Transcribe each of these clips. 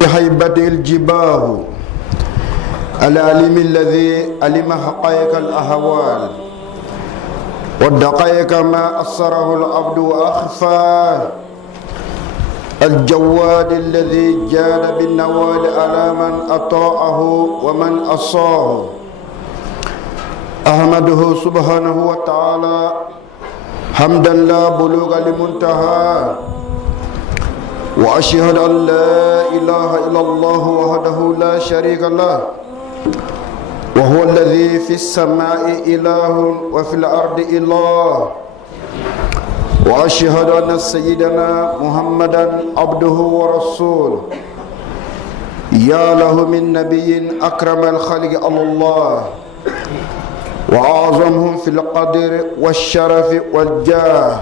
بهيبة الجباه العليم الذي علم حقائق الأهوال والدقائق ما أسره العبد وأخفاه الجواد الذي جاد بالنوال على من أطاعه ومن أصاه أحمده سبحانه وتعالى حمدا لا بلوغ لمنتهى وأشهد أن لا إله إلا الله وحده لا شريك له وهو الذي في السماء إله وفي الأرض إله وأشهد أن سيدنا محمدا عبده ورسوله يا له من نبي أكرم الخلق على الله وأعظمهم في القدر والشرف والجاه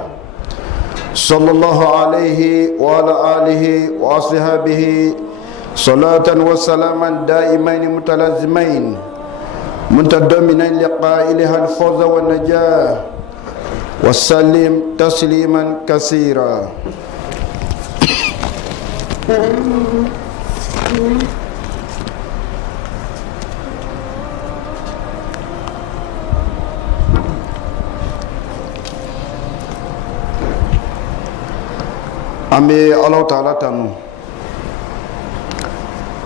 صلى الله عليه وعلى آله وأصحابه صلاة وسلاما دائمين متلازمين متضمنين لقائلها الفوز والنجاة وسلم تسليما كثيرا. Ambe Allah Ta'ala tanu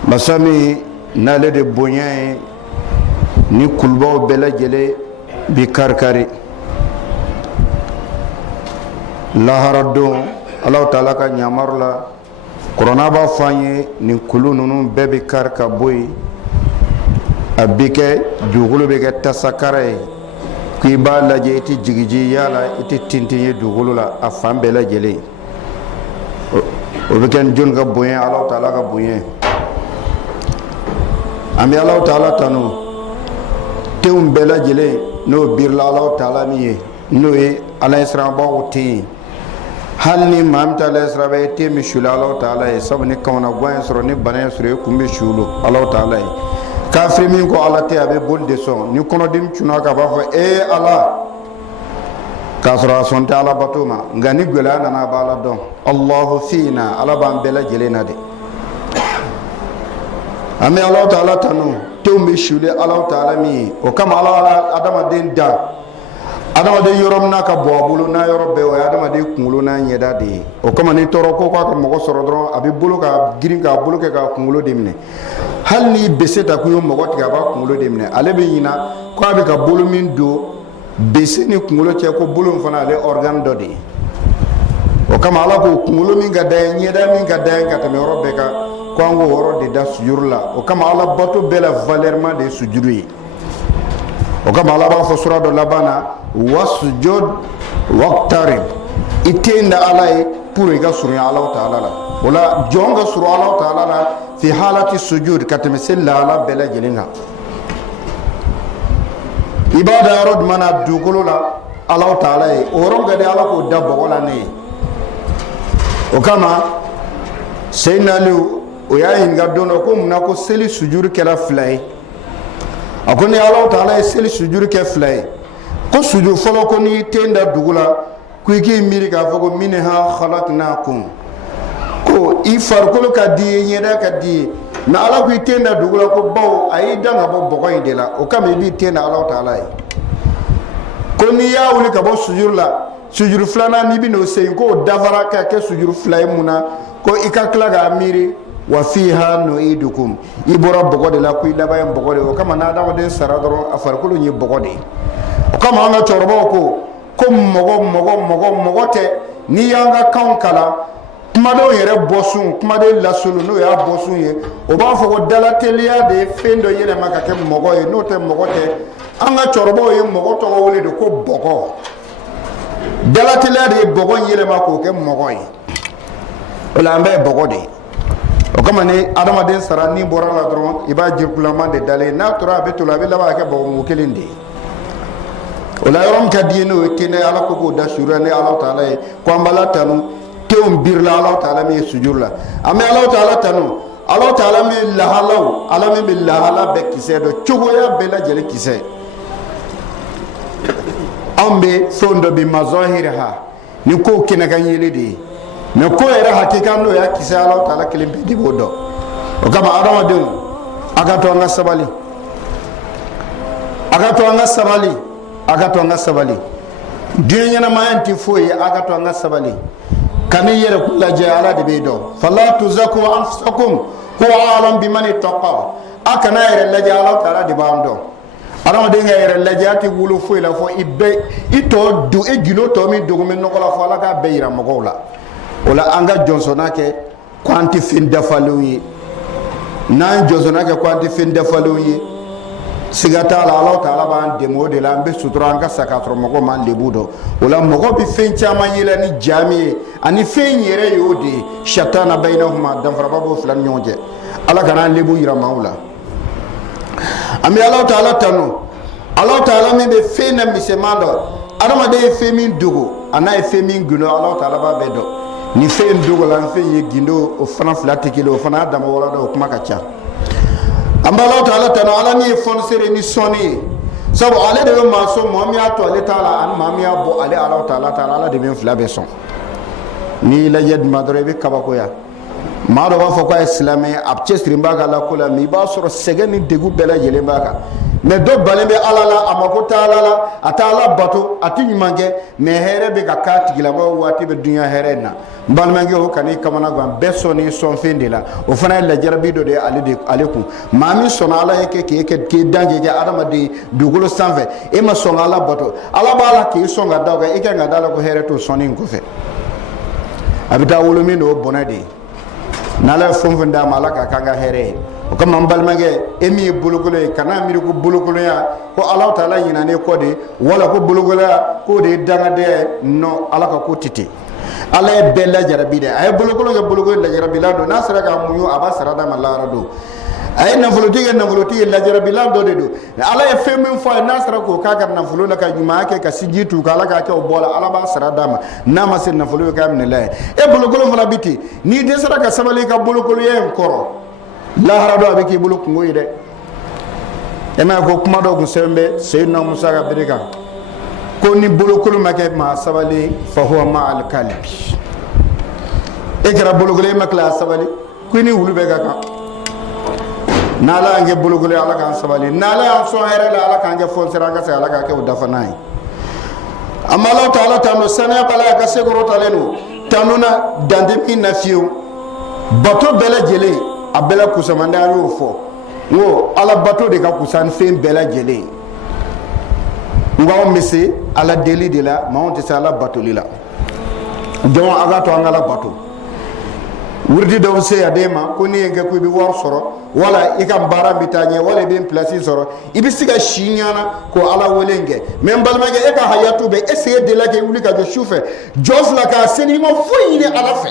masami nale de bonya ni kulbaw bela jele bi karkari laharado Allah Ta'ala ka nyamarla corona ba fanye ni kulu nunu bebe karka boy abike dugulu be ga tasakare ki ba laje iti jigiji yala iti tintinye dugulu la afam bela jele o be ken jon ga boyen Allah Ta'ala ka boyen ami Allah Ta'ala tanu teum bela jele no birla Allah Ta'ala mi no e ala isra ba uti hal ni mam Ta'ala isra ba te mi shula Allah Ta'ala e sabni kawna gwan soro ni banen soro kumbe shulu Allah Ta'ala kafir min ko Allah te abe bolde son ni kono dim tuna ka ba fo e Allah kasra son ta ala batuma ngani gwela na bala don Allahu fina ala ban bela jelena de ami Allah Ta'ala tanu tewmi shule Allah Ta'ala mi o kama ala adama den da adama de yorom na ka bobulu na yorobe o adama de kungulu na nyeda de o kama ni toro ko ka mo soro dron abi bulu ka girin ka bulu ke ka kungulu de mine hal ni beseta ku yo mo wati ka ba kungulu de mine ale be yina ko abi ka bulu min do beseni kungolo che ko bulum fana le organ dodi o kama ala ko kungolo min ga day nyeda min ga day ka te robe ka ko ngo woro de da sujurla o kama ala bato bela valerma de sujuri o kama ala ba fo sura do labana wasjud waqtarib itenda alai pour ga suru Allah Ta'ala la wala jonga suru Allah Ta'ala la fi halati sujud ka te mesella ala bela jelina ibada rod mana dugolo la Allah Ta'ala e oronga de ala ko dabbo wala ne o kama sayna lu o yayin gadono ko muna ko seli sujur kala flay akoni Allah Ta'ala e seli sujur ke flay ko sujur folo ko ni tenda dugula ku ki miri ka fogo minha khalaqnakum ko ifar ko ka di nyeda ka di na ala ku tenda dugula ko baw ay danga bo bokoy de la o kam bi tenda Allah Ta'ala ko ni ya wuli ka bo sujur la sujur flana ni bi no sey ko davara ka ke sujur flay muna ko ikakla ga miri wa fiha nu'idukum ibora bogo de la ku ilaba en bogo de o kama na dawo de saradoro afar ko ni bogo de o kama anga chorbo ko mogo te ni yanga kan kala kuma do yere bosun kuma de lasulu no ya bosun ye o ba fo ko dala telia de fendo yele maka ke mogo ye no te mogo te anga chorbo ye mogo to wole de ko bogo dala telia de bogo yele maka ko ke mogo ye o la mbe bogo de o kama ni adama den sara ni bora la dron iba jirkulama de dale na tora be to la be la ba ke bogo mo kelinde o la yorom ka dino kene ala ko da shura ne Allah Ta'ala ko ambala tanu teum birla Allah Ta'ala mi sujurla ame Allah Ta'ala tanu Allah Ta'ala mi lahalaw ala mi billahala be kise do chogoya be la jele kise ambe sondo bi mazahirha ni ko kene kan yele de ne ko era hakika no ya kise Allah Ta'ala kelim bi dibodo o kama adamadenw a ka to an ka sabali a ka to an ka sabali a ka to an ka sabali diɲɛ ɲɛnamaya tɛ foyi ye a ka to an ka sabali kan'i yɛrɛ lajɛ ala de b'i dɔn fala tuzaku anfusakum huwa a'lam biman ittaqa a kana yɛrɛ lajɛ ala taala de b'an dɔn adamaden ka yɛrɛ lajɛ a tɛ wolo foyi la fɔ i tɔ do i gindo tɔ min dogo bɛ nɔgɔ la fɔ ala k'a bɛɛ yira mɔgɔw la o la an ka jɔnsɔnna kɛ ko an tɛ fɛn dafalenw ye n'an jɔnsɔnna kɛ ko an tɛ fɛn dafalenw ye siga t'a la ala taala b'an dɛmɛ o de la an bɛ sutura an ka sa k'a sɔrɔ mɔgɔw m'an lebu dɔn o la mɔgɔ bɛ fɛn caman yela ni ja min ye ani fɛn yɛrɛ ye o de ye satana bainahuma danfaraba b'o fila ni ɲɔgɔn cɛ ala kana an lebu yira maaw la an bɛ ala taala tanu ala taala min bɛ fɛn na misɛnman dɔn adamaden ye fɛn min dogo a n'a ye fɛn min gundo ala taala b'a bɛɛ dɔn ni fɛn dogo la ni fɛn ye gindo o fana fila tɛ kelen o fana y'a dama wɔɔrɔ dɔn o kuma ka ca an bɛ ala taala tanu ala min ye fɔnisere ni sɔnni ye sabu ale de bɛ maa sɔn maa min y'a to ale t'a la ani maa min y'a bɔ ale ala taala t'a la ala de bɛ fila bɛɛ sɔn n'i y'i lajɛ duma dɔrɔn i bɛ kabakoya maa dɔ b'a fɔ k'a ye silamɛ ye a cɛsiri b'a ka ala ko la mais i b'a sɔrɔ sɛgɛn ni degun bɛɛ lajɛlen b'a kan mais dɔ balen bɛ ala la a mako tɛ ala la a tɛ ala bato a tɛ ɲuman kɛ mais hɛrɛ bɛ ka k'a tigilamɔgɔ waati bɛ dunuya hɛrɛ in na n balimakɛ o kan'i kamana gan bɛɛ sɔnni sɔnfɛn de la o fana ye lajarabi dɔ de ye ale kun maa min sɔnna ala ye k'e dan k'i kɛ adamaden dugukolo sanfɛ e ma sɔn ka ala bato ala b'a la k'i sɔn ka da o kan e kan ka da la ko hɛrɛ t'o sɔnni in kɔfɛ a bɛ taa wolo min don o bɔnɛ de ye n'ala ye fɛn fɛn d'a ma ala k'a k'an ka hɛrɛ ye o kama n balimakɛ e min ye bolokolo ye kana miiri ko bolokoloya ko ala taala ɲinɛnen kɔ de wala ko bolokoloya k'o de ye dangadenya ye non ala ka ko tɛ ten ala ye bɛɛ lajarabi dɛ a ye bolokolo kɛ bolokolo lajarabilan don n'a sera k'a muɲu a b'a sara d'a ma lahara don a ye nafolotigi kɛ nafolotigi ye lajarabilan dɔ de don ala ye fɛn min fɔ a ye n'a sera k'o k'a ka nafolo la ka ɲumanya kɛ ka sinji t'u kan ala k'a kɛ o bɔ la ala b'a sara d'a ma n'a ma se nafolo ye k'a minɛ la ye e bolokolo fana bi ten n'i dɛsɛra ka sabali i ka bolokoloya in kɔrɔ lahara dɔ a bɛ k'i bolo kungo ye dɛ e m'a ye ko kuma dɔ kun sɛbɛn bɛ seyidina musa ka bere kan ko ni bolokolo ma kɛ maa sabali fa huwa ma'al kalbi e kɛra bolokolo e ma tila a sabali ko i ni wulu bɛ ka kan n'ala y'an kɛ bolokolo ye ala k'an sabali n'ala y'an sɔn hɛrɛ la ala k'an kɛ fɔnsera an ka se ala k'a kɛ o dafa n'a ye an bɛ ala taala tanu saniya b'a la a ka sekɔrɔ talen don tanu na dante min na fiyewu bato bɛɛ lajɛlen a bɛɛ la kusamandi an y'o fɔ n ko ala bato de ka kusa ni fɛn bɛɛ lajɛlen n ko anw bɛ se ala deli de la maa anw tɛ se ala batoli la jɔn a k'a to an ka ala bato wurudi dɔw se a den ma ko n'i ye kɛ ko i bɛ wari sɔrɔ wala i ka baara bɛ taa ɲɛ wala i bɛ pilasi sɔrɔ i bɛ se ka si ɲana ko ala wele kɛ mais n balimakɛ e ka hayatu bɛ est ce que e delila k'i wuli ka jɔ su fɛ jɔ fila k'a seli i ma foyi ɲini ala fɛ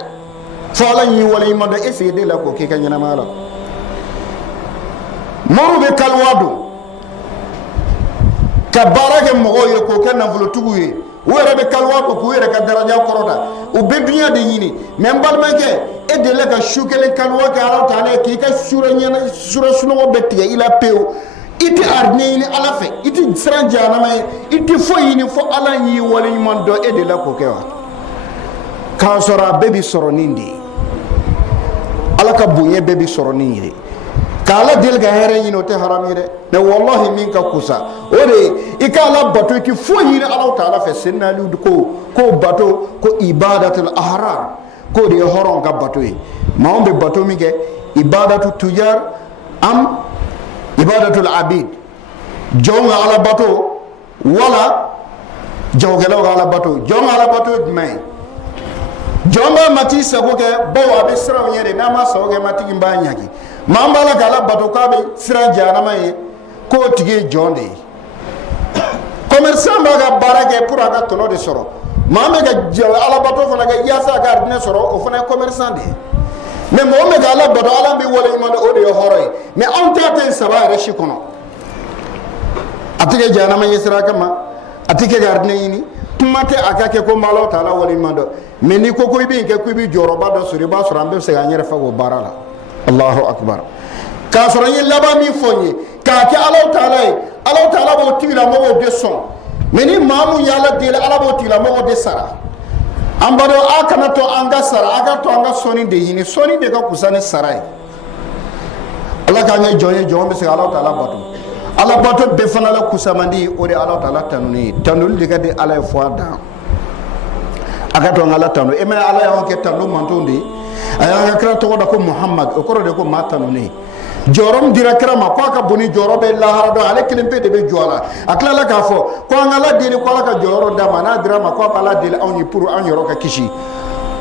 fo ala ɲi wala i ma dɔn est ce que e delila k'o k'i ka ɲɛnamaya la mɔriw bɛ kaliwa don ka baara kɛ mɔgɔw ye k'o kɛ nafolotigiw ye u yɛrɛ bɛ kaliwa don k'u yɛrɛ ka daraja kɔrɔta u bɛ dunuya de ɲini mais n balimakɛ e delila ka su kelen kaliwa kɛ ala taala ye k'i ka sura sunɔgɔ bɛ tigɛ i la pewu i tɛ a ɲɛɲini ala fɛ i tɛ siran jahanama ye i tɛ foyi ɲini fo ala y'i wale ɲuman dɔn e delila k'o kɛ wa k'a sɔrɔ a bɛɛ bɛ sɔrɔ nin de ye ala ka bonya bɛɛ bɛ sɔrɔ nin ye k'ala deli ka hɛrɛ ɲini o tɛ haramu ye dɛ mais wallahi min ka kusa o de ye i ka ala bato i tɛ foyi ɲini ala taala fɛ senna aliyu ko bato ko ibadatul ahrar k'o de ye hɔrɔnw ka bato ye maa bɛ bato min kɛ ibadatu tujar am ibadatul abid jɔnw ka ala bato wala jagokɛlaw ka ala bato jɔn ka ala bato ye jumɛn ye jɔn b'a mati sago kɛ bawo a bɛ siran ɲɛ de n'a ma sago kɛ matigi b'a ɲagi maa b'a la k'ala bato k'a bɛ siran jahanama ye k'o tigi ye jɔn de ye commerçant b'a ka baara kɛ pour a ka tɔnɔ de sɔrɔ maa bɛ ka ala bato fana kɛ yaasa a ka aridinɛ sɔrɔ o fana ye commerçant de ye mais mɔgɔ min ka ala bato ala bɛ wale ɲuman dɔn o de ye hɔrɔn ye mais anw t'a tɛ saba yɛrɛ si kɔnɔ a tɛ kɛ jahanama ɲɛ sira kama a tɛ kɛ ka aridinɛ ɲini kuma tɛ a ka kɛ ko n b'a la ta'ala wale ɲuman dɔn mais n'i ko ko i bɛ nin kɛ ko i bɛ jɔyɔrɔba dɔ sɔrɔ i b'a sɔrɔ an bɛɛ bɛ se k'an yɛrɛ fɛ k'o baara la Allahu akbar k'a sɔrɔ n ye laban min fɔ n ye k'a kɛ ala ta'ala ye ala ta'ala b'o tigilamɔgɔw de sɔn mais ni maa min y'ala deli ala b'o tigilamɔgɔ de sara an b'a dɔn a kana to an ka sara a ka to an ka sɔnni de ɲini sɔnni de ka kusa ni sara ye ala k'an kɛ jɔn ye jɔn bɛ se ala ta'ala bato ala bato bɛɛ fana la kusamandi o de ala ta'ala tanuni tanuli de ka di ala ye fɔ a dan a ka to an ala tanu e mɛna ala y'an kɛ tanu mantonw de a y'an ka kira tɔgɔ da ko muhamad o kɔrɔ de ko maa tanuni jɔyɔrɔ min dira kira ma ko a ka bon ni jɔyɔrɔ bɛ lahara dɔn ale kelen pe de bɛ jɔ a la a tilala k'a fɔ ko an ka ala deli ko ala ka jɔyɔrɔ d'a ma n'a dira ma ko a b'ala deli anw ye pour an yɔrɔ ka kisi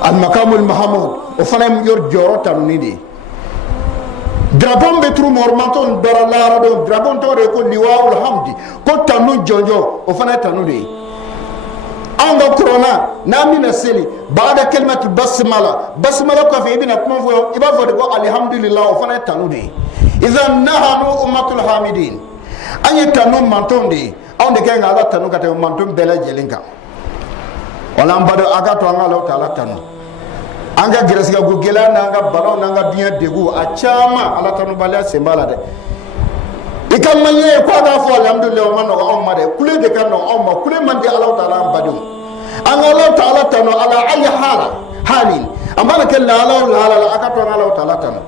al-makamul mahamud o fana ye jɔyɔrɔ tanuni de ye drapeau bɛ turu mɔrimanto dara lahara dɔn drapeau tɔgɔ de ye ko liwaul hamdi ko tanu jɔnjɔ o fana ye tanu de ye anw ka kuranna n'an bɛna seli ba'da kalimatu basmala kɔfɛ i bɛna kuma fɔ i b'a fɔ de ko alhamdulillah o fana ye tanu de ye idan nahanu ummatul hamidin an ye tanu mantonw de ye anw de kan ka ala tanu ka tɛmɛ manton bɛɛ lajɛlen kan wala an ba dɔn a ka to an ka ala ta'ala tanu an ka gɛrɛsɛgɛko gɛlɛya n'an ka balaw n'an ka diɲɛ degun a caman ala tanubaliya sen b'a la dɛ i ka man ye ko a k'a fɔ alhamdulillah o ma nɔgɔ anw ma dɛ kule de ka nɔgɔ anw ma kule man di ala ta'ala an badenw an ka ala ta'ala tanu ala ayi halin an b'a kɛ lahala la a ka to an ka ala ta'ala tanu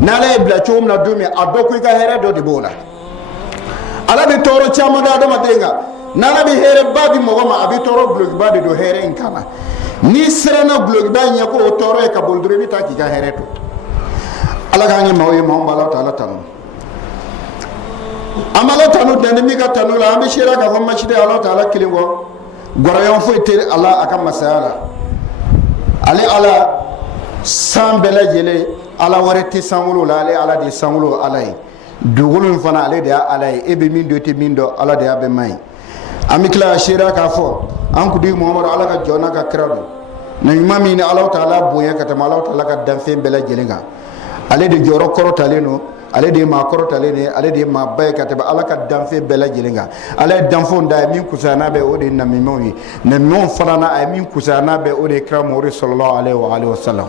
n'ala ye bila cogo min na don min a dɔ ko i ka hɛrɛ dɔ de b'o la ala bɛ tɔɔrɔ caman di adamaden kan n'ala bɛ hɛrɛba di mɔgɔ ma a bɛ tɔɔrɔ dulokiba de don hɛrɛ in kama n'i siranna dulokiba in ɲɛ ko o tɔɔrɔ ye ka boli dɔrɔn i bɛ taa k'i ka hɛrɛ to ala k'an kɛ maaw ye maaw b'ala ta'ala tanu an b'ala tanu dɛn ni min ka tanu la an bɛ seera k'a fɔ masidi ala ta'ala kelen kɔ gɔrɔyɔn foyi tɛ ala a ka masaya la ale ala san bɛɛ lajɛlen ala wɛrɛ tɛ sankolo la ale ala de ye sankolo ala ye dugukolo in fana ale de y'a ala ye e bɛ min dɔn i tɛ min dɔn ala de y'a bɛɛ man ye an bɛ tila ka seera k'a fɔ an kuntigi muhamadu ala ka jɔn n'a ka kira don na ɲuman min ni ala ta'ala bonya ka tɛmɛ ala ta'ala ka danfɛn bɛɛ lajɛlen kan ale de jɔyɔrɔ kɔrɔtalen don ale de ye maa kɔrɔtalen ye ale de ye maa ba ye ka tɛmɛ ala ka danfɛn bɛɛ lajɛlen kan ala ye danfɛnw da a ye min kusaya n'a bɛ o de ye namimanw ye namimanw fana na a ye min kusaya n'a bɛ o de ye kira muhamadu sallallahu alaihi wa sallam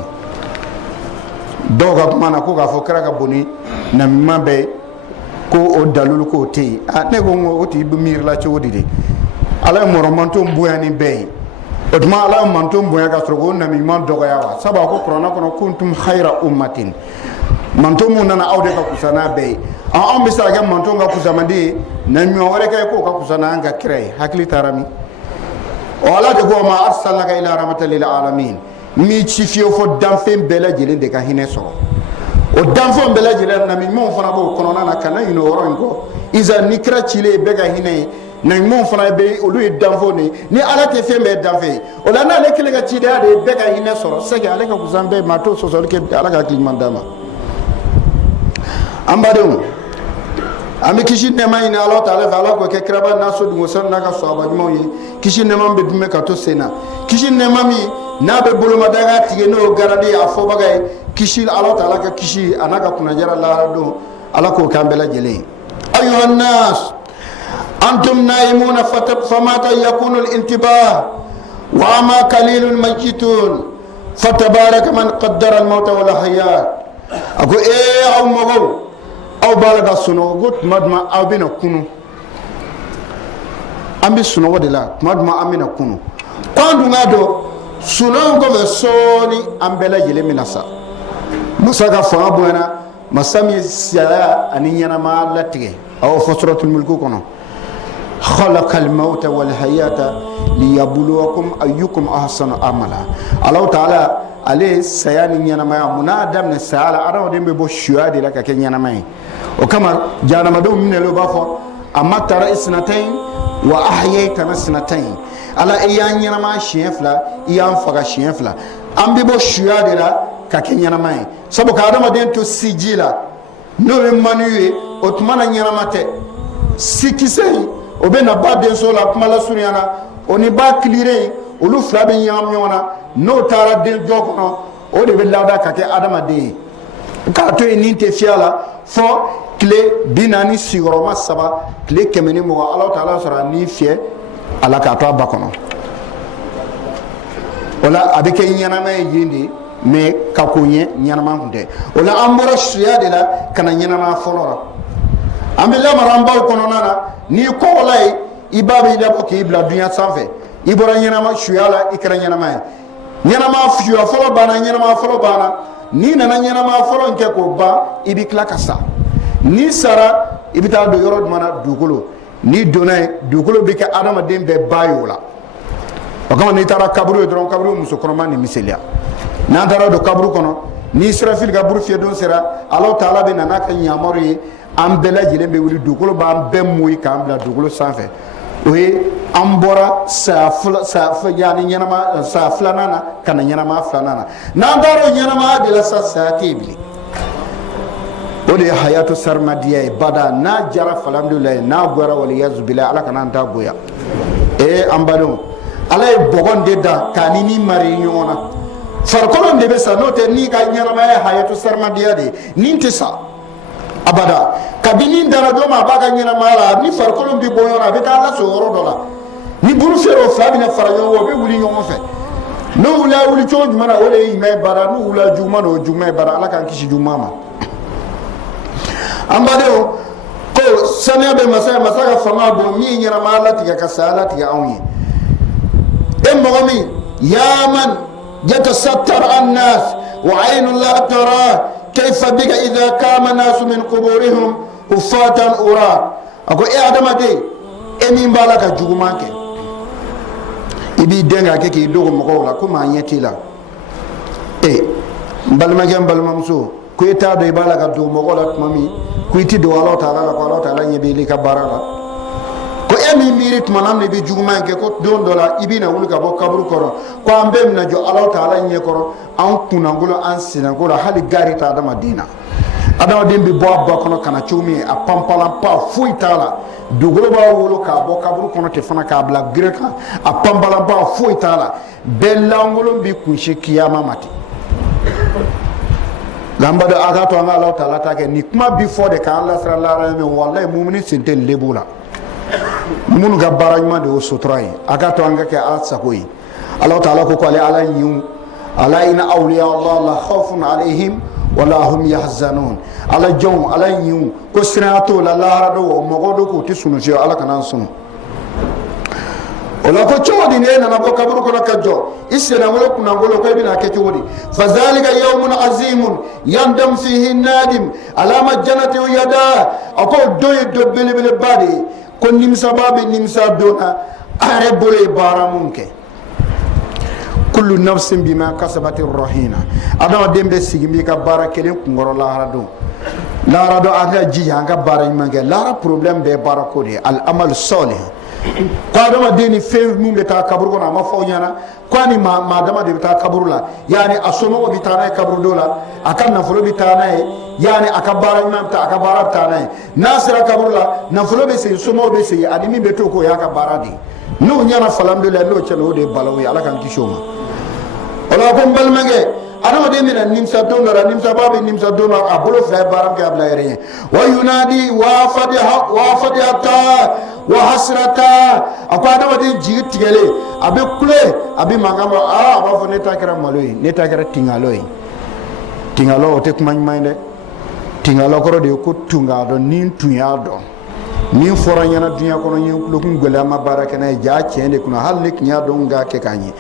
dɔw ka kuma na ko k'a fɔ kira ka bon ni namiman bɛɛ ye ko o dalilu k'o tɛ yen ne ko n ko o tigi bɛ miirila cogo di de ala ye mɔrɔmantonw bonya ni bɛɛ ye o tuma ala ye mantonw bonya ka sɔrɔ k'o namiman dɔgɔya wa sabu a ko kuranɛ kɔnɔ kuntum khayra ummatin manton mun nana aw de ka kusa n'a bɛɛ ye anw bɛ se ka kɛ manton ka kusamandi ye namiman wɛrɛ kɛ k'o ka kusa n'an ka kira ye hakili taara min o ala de ko ma arsalnaka ila rahmatan lil alamin mi ci fiyewu fɔ danfɛn bɛɛ lajɛlen de ka hinɛ sɔrɔ o danfɛnw bɛɛ lajɛlen namimanw fana b'o kɔnɔna na ka na ɲinɛ o yɔrɔ in kɔ iza ni kira cilen bɛɛ ka hinɛ ye namimanw fana bɛ olu ye danfɛnw de ye ni ala tɛ fɛn bɛɛ danfɛn ye o la n'ale kelen ka cidenya de ye bɛɛ ka hinɛ sɔrɔ sɛgɛ ale ka kusa bɛɛ maa t'o sɔsɔli kɛ ala ka hakili ɲuman d'a ma an badenw an bɛ kisi nɛɛma ɲini ala ta'ala fɛ ala k'o kɛ kiraba n'a so dungo sanu n'a ka sahaba ɲumanw ye kisi nɛɛma bɛ dun ka to sen na kisi nɛɛma min n'a bɛ bolomada ka tigɛ n'o garadi a fɔbaga ye kisi ala ta'ala ka kisi a n'a ka kunnajara lahara don ala k'o k'an bɛɛ lajɛlen ye ayuha nas antum naimuna fama yakunu al-intibah wa ama qalilun majitun fatabaraka man qaddara al-mauta wal hayat ako aw mɔgɔw aw b'a la ka sunɔgɔ ko tuma duma aw bɛna kunu an bɛ sunɔgɔ de la tuma duma an bɛna kunu ko an dun k'a dɔn sunɔgɔ kɔfɛ sɔɔni an bɛɛ lajɛlen bɛna sa masa ka fanga bonyana masa min saya ani ɲɛnamaya latigɛ awɔ fɔ suratul mulk kɔnɔ khalaqal mauta wal hayata liyabluwakum ayyukum ahsanu amala Allah ta'ala ale saya ni ɲɛnamaya mun n'a daminɛ saya la adamaden bɛ bɔ suya de la ka kɛ ɲɛnama ye o kama jahanamadenw minɛlen b'a fɔ amatara isnatayn wa ahyaytana isnatayn ala i y'an ɲɛnama siɲɛ fila i y'an faga siɲɛ fila an bɛ bɔ suya de la ka kɛ ɲɛnama ye sabu ka adamaden to siji la n'o ye manu ye o tuma na ɲɛnama tɛ sikisɛ in o bɛ na ba denso la kuma la surunya na o ni ba kilire olu fila bɛ ɲagami ɲɔgɔn na n'o taara den jɔ kɔnɔ o de bɛ lada ka kɛ adamaden ye k'a to yen nin tɛ fiyɛ la fɔ tile 40 sigiyɔrɔma 3 tile 120 ala ta'ala sɔrɔ a ni fiyɛ ala k'a to a ba kɔnɔ o la a bɛ kɛ ɲɛnama ye yen de mais ka ko ɲɛ ɲɛnama tun tɛ o la an bɔra suya de la ka na ɲɛnama fɔlɔ la an bɛ lamara an baw kɔnɔna na n'i kɔgɔla ye i ba b'i labɔ k'i bila duɲa sanfɛ i bɔra ɲɛnama suya la i kɛra ɲɛnama ye ɲɛnama suya fɔlɔ banna ɲɛnama fɔlɔ banna n'i nana ɲɛnama fɔlɔ in kɛ k'o ban i bɛ tila ka sa ni sara i bɛ taa don yɔrɔ jumɛn na dugukolo ni donna yen dugukolo bɛ kɛ adamaden bɛɛ ba ye o la o kama n'i taara kaburu ye dɔrɔn kaburu musokɔrɔba ni miseliya n'an taara don kaburu kɔnɔ ni Israfil ka buru fiyɛdon sera Alahu Taala bɛ na n'a ka yamaru ye an bɛɛ lajɛlen bɛ wuli dugukolo b'an bɛɛ moyi k'an bila dugukolo sanfɛ o ye an bɔra saya filanan na ka na ɲɛnamaya filanan na n'an taara o ɲɛnamaya de la sa saya tɛ yen bilen o de ye hayatu sarmadiya ye bada n'a jara alhamdulilayi n'a goyara waliyazu bilahi Ala kana an ta goya an badenw Ala ye bɔgɔ de da k'a ni mari ɲɔgɔn na farikolo de bɛ sa n'o tɛ n'i ka ɲɛnamaya ye hayatu sarmadiya de ye nin tɛ sa abada kabini dara dɔ ma a b'a ka ɲɛnamaya la ni farikolo bɛ bɔ yɔrɔ a bɛ taa laso yɔrɔ dɔ la ni buru fiyɛra o fila bɛna fara ɲɔgɔn kan o bɛ wuli ɲɔgɔn fɛ n'u wulila wuli cogo jumɛn na o de ye ɲuman ye bara n'u wulila juguman na o juguman ye bara Ala k'an kisi juguman ma an badenw ko saniya bɛ masa ka fanga bon min ye ɲɛnamaya latigɛ ka saya latigɛ anw ye e mɔgɔ min ya man yatasattar annas wa aynu la tara kayfa bika idha kama nasu min quburihim ufatan urat ako e adamaden e min b'a la ka juguman kɛ i b'i den k'a kɛ k'i dogo mɔgɔw la ko maa ɲɛ t'i la n balimakɛ n balimamuso ko i t'a dɔn i b'a la ka dogo mɔgɔw la tuma min ko i ti dogo Alahu Taala la ko Alahu Taala ɲɛ b'i la i ka baara la ko e min miiri tuma na i bɛ juguman kɛ ko don dɔ la i bɛna wuli ka bɔ kaburu kɔrɔ ko an bɛɛ bɛna jɔ Alahu Taala ɲɛ kɔrɔ an kunnagolo an senagolo hali gari tɛ adamaden na adamaden bɛ bɔ a ba kɔnɔ ka na cogo min a panpalanpa foyi t'a la dugukolo b'a wolo k'a bɔ kaburu kɔnɔ ten fana k'a bila gere kan a panpalanpa foyi t'a la bɛɛ lankolon bɛ kunsi kiyama ma ten nka n ba dɔn a k'a to an ka Alahu Taala ta kɛ nin kuma bi fɔ de k'an lasira lahara ɲɛ walayi mumini sen tɛ nin lebu la minnu ka baara ɲuman de y'o sutura ye a k'a to an ka kɛ Ala sago ye Alahu Taala ko ale Ala ɲinw ala inna awliya Allah la khawfun alayhim wala hum yahzanun ala jɔnw ala ɲinw ko siranya t'o la lahara do o mɔgɔ do k'u tɛ sunusi Ala kana an sunu o la ko cogo di ne nana bɔ kaburu kɔnɔ ka jɔ i senangolo kunnangolo ko i bɛna kɛ cogo di fazalika yawmun azimun yandam fihi nadim alama jannati yada a ko do ye do belebeleba de ye ko nimisaba bɛ nimisa don na a yɛrɛ bolo ye baara mun kɛ kullu nafsin bima kasabat rahina adamaden bɛ sigi b'i ka baara kelen kunkɔrɔ lahara don an ka jija an ka baara ɲuman kɛ lahara problème bɛɛ baara ko de ye al amal salih ko adamaden ni fɛn min bɛ taa kaburu kɔnɔ a ma fɔ ɲɛna ko ani maa dama de bɛ taa kaburu la yani a somɔgɔw bɛ taa n'a ye kaburu dɔ la a ka nafolo bɛ taa n'a ye yani a ka baara ɲuman bɛ taa a ka baara bɛ taa n'a ye n'a sera kaburu la nafolo bɛ segin somɔgɔw bɛ segin ani min bɛ to k'o y'a ka baara de ye n'o ɲɛna alhamdulilayi n'o cɛnna o de ye balawu ye Ala k'an kisi o ma o la ko n balimakɛ adamaden bɛna nimisa don dɔ la nimisaba bɛ nimisa don dɔ a bolo fila ye baara kɛ a bila yɛrɛ ɲɛ wa yunadi wa fadihata wa hasrata a ko adamaden jigi tigɛlen a bɛ kule a bɛ mankan bɔ a b'a fɔ ne ta kɛra malo ye ne ta kɛra tingalo ye tingalo o tɛ kuma ɲuman ye dɛ tingalo kɔrɔ de ye ko tun k'a dɔn ni tun y'a dɔn min fɔra n ɲɛna dunuya kɔnɔ n ye kulokun gɛlɛya ma baara kɛ n'a ye jaa tiɲɛ de kunna hali ne tun y'a dɔn n k'a kɛ k'a ɲɛ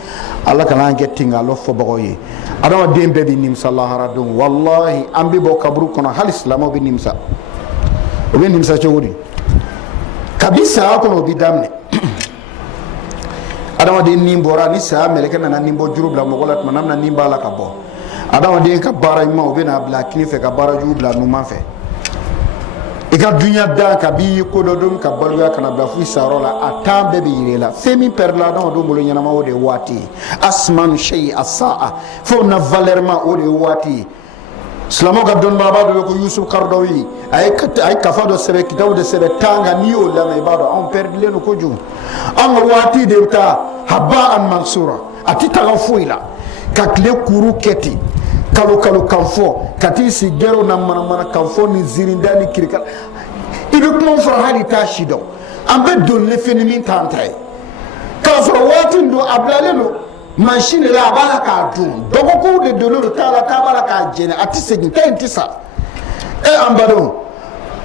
Ala kana an kɛ tingalo fɔbagaw ye adamaden bɛɛ bɛ nimisa lahara don walahi an bɛ bɔ kaburu kɔnɔ hali silamɛw bɛ nimisa o bɛ nimisa cogo di kabi saya kɔnɔ o bɛ daminɛ adamaden nin bɔra ni saya mɛlɛkɛ nana nin bɔ juru bila mɔgɔ la tuma na nin b'a la ka bɔ adamaden ka baara ɲuman o bɛ na bila kini fɛ ka baara jugu bila numan fɛ i ka dunya dan ka b'i ko dɔ don ka baloya kana bila fo i sayɔrɔ la a temps bɛɛ bɛ yir'i la fɛn min pɛrɛla adamadenw bolo ɲɛnama o de ye waati ye asmanu shay as-sa'a fɛnw na valeur ma o de ye waati ye silamɛw ka dɔnnibaa b'a dɔ ko Yusuf Karadawi a ye kafa dɔ sɛbɛn kitabu dɔ sɛbɛn tan kan n'i y'o lamɛn i b'a dɔn anw pɛridilen don kojugu an ka waati de bɛ taa haba'an mansura a tɛ taga foyi la ka tile kuru kɛ ten kalo kan fɔ ka t'i sigi gɛrɛw na manamana kan fɔ ni zirinda ni kirikala i bɛ kuma fɔra hali t'a si dɔn an bɛ don ne fɛn ni min t'an ta ye k'a sɔrɔ waati don a bilalen don mansin de la a b'a la k'a dun dɔgɔkun de donnen don t'a la k'a b'a la k'a jɛnɛ a tɛ segin ta in tɛ sa an badenw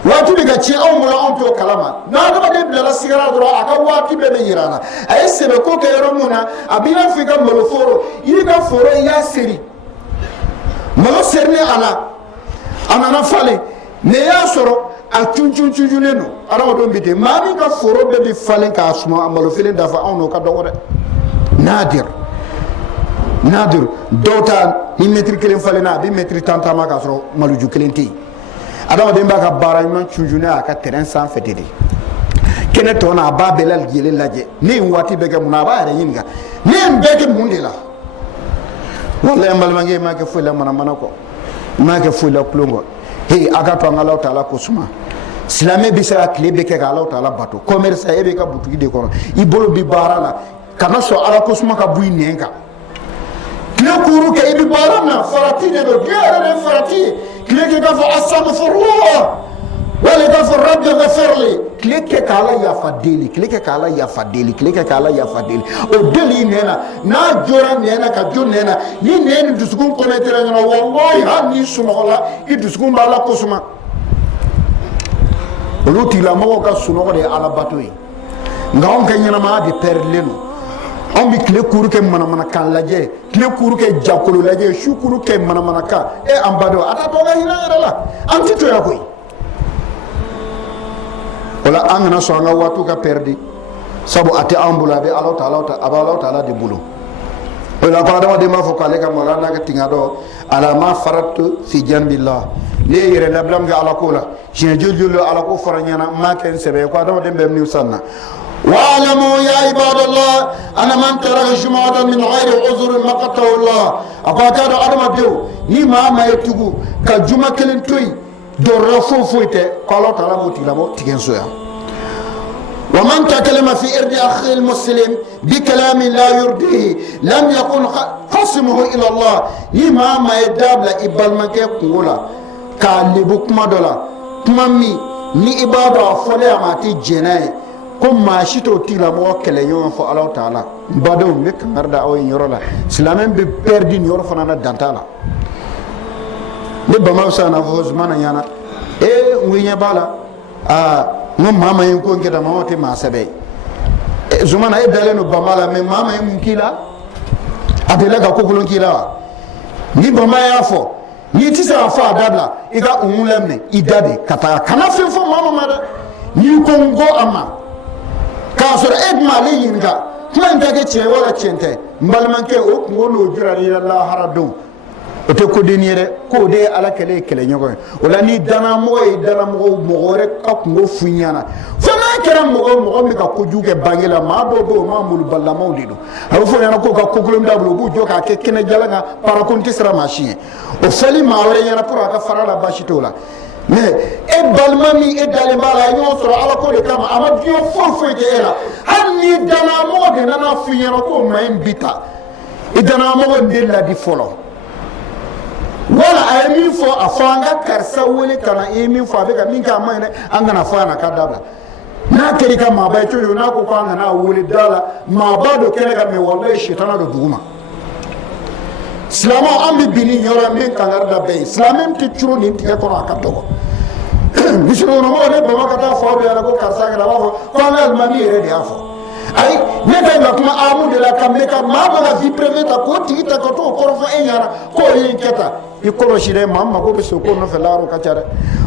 waati bɛ ka tiɲɛ anw bolo anw t'o kalama n'adamaden bilala sigara dɔrɔn a ka waati bɛɛ bɛ yira an na a ye sɛbɛko kɛ yɔrɔ min na a b'i n'a fɔ i ka maloforo i y'i ka foro i y'a seri malo serinen a la a nana falen mais i y'a sɔrɔ a cuncunen no adamadenw bɛ ten maa min ka foro bɛɛ bɛ falen k'a suma a malofelen dafa anw n'o ka dɔgɔ dɛ nadir dɔw ta ni mɛtiri kelen falenna a bɛ mɛtiri 10 taama k'a sɔrɔ maloju kelen tɛ yen adamaden b'a ka baara ɲuman cuncunen a ka terrain sanfɛ de kɛnɛ tɔ na a b'a bɛɛ lajɛlen lajɛ ne ye waati bɛɛ kɛ mun na a b'a yɛrɛ ɲininka ne ye nin bɛɛ kɛ mun de la walahi n balimakɛ i m'a kɛ foyi la manamana kɔ i m'a kɛ foyi la kulon kɔ he a ka to an ka Alahu Taala ko suma silamɛ bɛ se ka tile bɛɛ kɛ ka Alahu Taala bato commerce e bɛ ka butigi de kɔnɔ i bolo bɛ baara la kana sɔn Ala ko suma ka bɔ i nɛn kan tile kuuru kɛ i bɛ baara min na farati de don diɲɛ yɛrɛ de ye farati ye tile kɛ k'a fɔ astaghfirullah wali k'a fɔ rabbi ghafirli tile kɛ k'Ala yafa deli tile kɛ k'Ala yafa deli tile kɛ k'Ala yafa deli o deli i nɛn na n'a jɔra nɛn na ka jo nɛn na ni nɛn ni dusukun connectera ɲɔgɔn wallahi hali n'i sunɔgɔ la i dusukun b'a la ko suma olu tigilamɔgɔw ka sunɔgɔ de ye Ala bato ye nka anw ka ɲɛnamaya de pɛridilen don anw bɛ tile kuuru kɛ manamanakan lajɛ tile kuuru kɛ jakolo lajɛ su kuuru kɛ manamanakan an badenw a t'a to ka hinɛ an yɛrɛ la an tɛ to yan koyi o la an kana sɔn an ka waatiw ka pɛridi sabu a tɛ an bolo a bɛ Alahu Taala de bolo o la ko adamaden b'a fɔ k'ale ka mɔla n'a ka tiŋa dɔ ala ma faratu fi janbillah ne ye yɛrɛ labila min kɛ Ala ko la siɲɛ joli Ala ko fara ɲɛna n m'a kɛ n sɛbɛ ye ko adamaden bɛ min san na واعلموا يا عباد الله أن من ترك جمعة من غير عذر مقته الله أقاكاد أدم ديو نما ما يتوغو كجمعة كلن توي دور فوفويته قالوا تعالى موتي لامو تيجنسويا ومن تكلم في إرض أخي المسلم بكلام لا يرضيه لم يكن خصمه إلى الله نما ما يداب لا إبال مكة كولا كالبوكما دولا تمامي ni ibada fole amati jenay ko maa si t'o tigilamɔgɔ kɛlɛ ɲɔgɔn fɔ Alahu Taala n badenw n bɛ kankari da aw ye nin yɔrɔ la silamɛ bɛ pɛridi nin yɔrɔ fana na dan t'a la ne bama bɛ se ka na fɔ Zumana ɲɛna n ko i ɲɛ b'a la n ko maa ma ye n ko n kɛ tan maa tɛ maa sɛbɛ ye Zumana e dalen don bama la mais maa ma ye mun k'i la a delila ka ko kolon k'i la wa ni bama y'a fɔ n'i tɛ se ka fɔ a dabila i ka laminɛ i da de ka taa kana fɛn fɔ maa ma dɛ n'i ko n ko a ma k'a sɔrɔ e tun b'ale ɲininka kuma in ka kɛ tiɲɛ wala tiɲɛ tɛ n balimakɛ o kungo n'o jira i la lahara don o tɛ kodenni ye dɛ k'o de ye Ala kɛlɛ ye kɛlɛɲɔgɔn ye o la ni danamɔgɔ ye danamɔgɔ mɔgɔ wɛrɛ ka kungo f'u ɲɛna fo n'a kɛra mɔgɔ min ka kojugu kɛ bange la maa dɔw bɛ yen o maa mulubalamaw de don a bɛ fɔ ɲɛna k'o ka ko kolon dabila u b'u jɔ k'a kɛ kɛnɛ jalan kan parako n tɛ siran maa si ɲɛ o fɔli maa wɛrɛ ɲɛna pour a ka fara la baasi t'o la mais e balima min e dalen b'a la a ɲɔgɔn sɔrɔ Ala ko de kama a ma diɲɛ foyi kɛ e la hali ni danamɔgɔ de nana f'i ɲɛna k'o maa in bi ta i danamɔgɔ in de ladi fɔlɔ wala a ye min fɔ a fɔ an ka karisa wele ka na i ye min fɔ a bɛ ka min kɛ a ma ɲi dɛ an kana fɔ a na k'a dabila n'a kɛra i ka maaba ye cogo n'a ko k'an kana wele da la maaba dɔ kɛnɛ kan mais walahi sitana dɔ dugu ma silamɛw an bɛ bi ni yɔrɔ n bɛ kankari da bɛɛ ye silamɛ tɛ curo nin tigɛ kɔnɔ a ka dɔgɔ misikɔnɔmɔgɔw ne bama ka taa fɔ aw bɛ ɲɛna ko karisa kɛra a b'a fɔ ko an ka alimami yɛrɛ de y'a fɔ ayi ne ka ɲi ka kuma amu de la ka mɛ ka maa dɔ ka vie privée ta k'o tigi ta ka t'o kɔrɔfɔ e ɲɛna k'o ye n kɛ tan i kɔlɔsi dɛ maa min mago bɛ se o ko nɔfɛ lahara o ka ca dɛ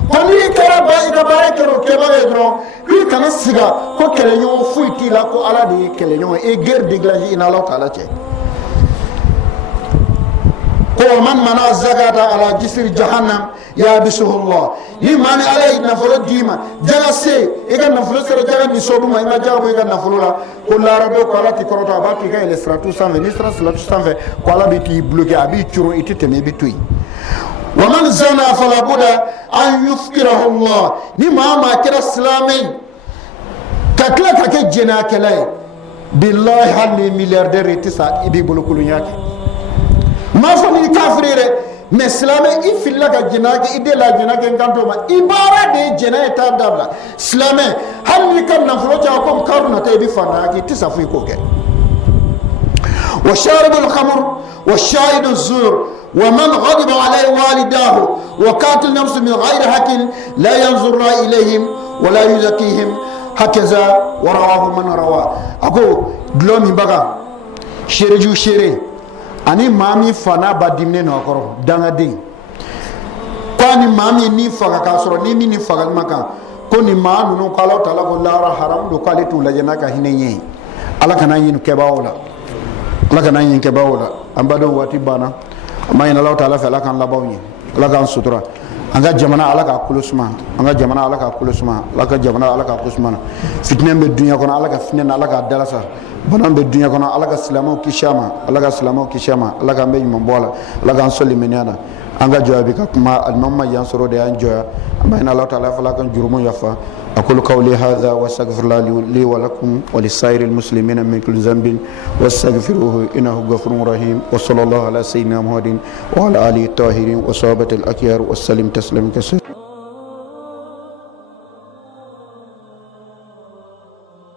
ko n'i kɛra i ka baara kɛra o kɛbaga ye dɔrɔn i kana siga ko kɛlɛɲɔgɔn foyi t'i la ko Ala de ye kɛlɛɲɔgɔn ye et guerre dégagée i n'Alahu Taala cɛ ko man mana zakata ala jisri jahannam ya bisuhullah ni mani ala yi nafolo dima jaga se e ka nafolo sere jaga ni sobu ma ima jago e ka nafolo la ko lara do ko ala ti koroto aba ti ka ele stratu sanve ni stratu sanve ko ala bi ti bloquer abi churo iti teme bi tuy wa man zana fala buda an yufkirahu Allah ni ma kira islamin ka kila ka ke jena kala billahi hal milliardaire tisa ibi bolokulu nyaki ma fɔ ni kafiri yɛrɛ mais silamɛ i filila ka jɛnɛ kɛ i den la jɛnɛ kɛ n kan t'o ma i baara de ye jɛnɛ ye t'a dabila silamɛ hali n'i ka nafolo caya komi kari natɔ i bɛ fantanya kɛ i tɛ sa foyi k'o kɛ wa sharibul khamr wa shahidu zur wa man ghadiba alayhi walidahu wa qatil nafsu min ghayri haqqin la yanzuruna ilayhim wa la yuzakkihim hakaza wa rawahu man rawa ako dulɔ min baga sereju sere ani maa min fa n'a ba diminen no a kɔrɔ dangaden ko a ni maa min ni faga k'a sɔrɔ ni min ni fagali ma kan ko nin maa ninnu ko Alahu Taala ko lahara haramu don k'ale t'u lajɛ n'a ka hinɛ ɲɛ Ala kana ɲini kɛbagaw la Ala kana ɲini kɛbagaw la an badenw waati banna an b'a ɲini Alahu Taala fɛ Ala k'an labanw ɲɛ Ala k'an sutura an ka jamana Ala k'a kolo suma an ka jamana Ala k'a kolo suma Ala ka jamana Ala k'a kolo suma fitinɛ bɛ dunya kɔnɔ Ala ka fitinɛ na Ala k'a dalasa bana bɛ dunya kɔnɔ Ala ka silamɛw kisi a ma Ala ka silamɛw kisi a ma Ala k'an bɛ ɲuman bɔ a la Ala k'an sɔn limaniya na an ka jɔya bi ka kuma alimami ma yan sɔrɔ de y'an jɔya an b'a ɲini Alahu Taala fɛ Ala ka jurumu yafa أقول قولي هذا واستغفر الله لي ولكم ولسائر المسلمين من كل ذنب واستغفروه إنه غفور رحيم وصلى الله على سيدنا محمد وعلى آله الطاهرين وصحابة الأخيار وسلم تسليما كثيرا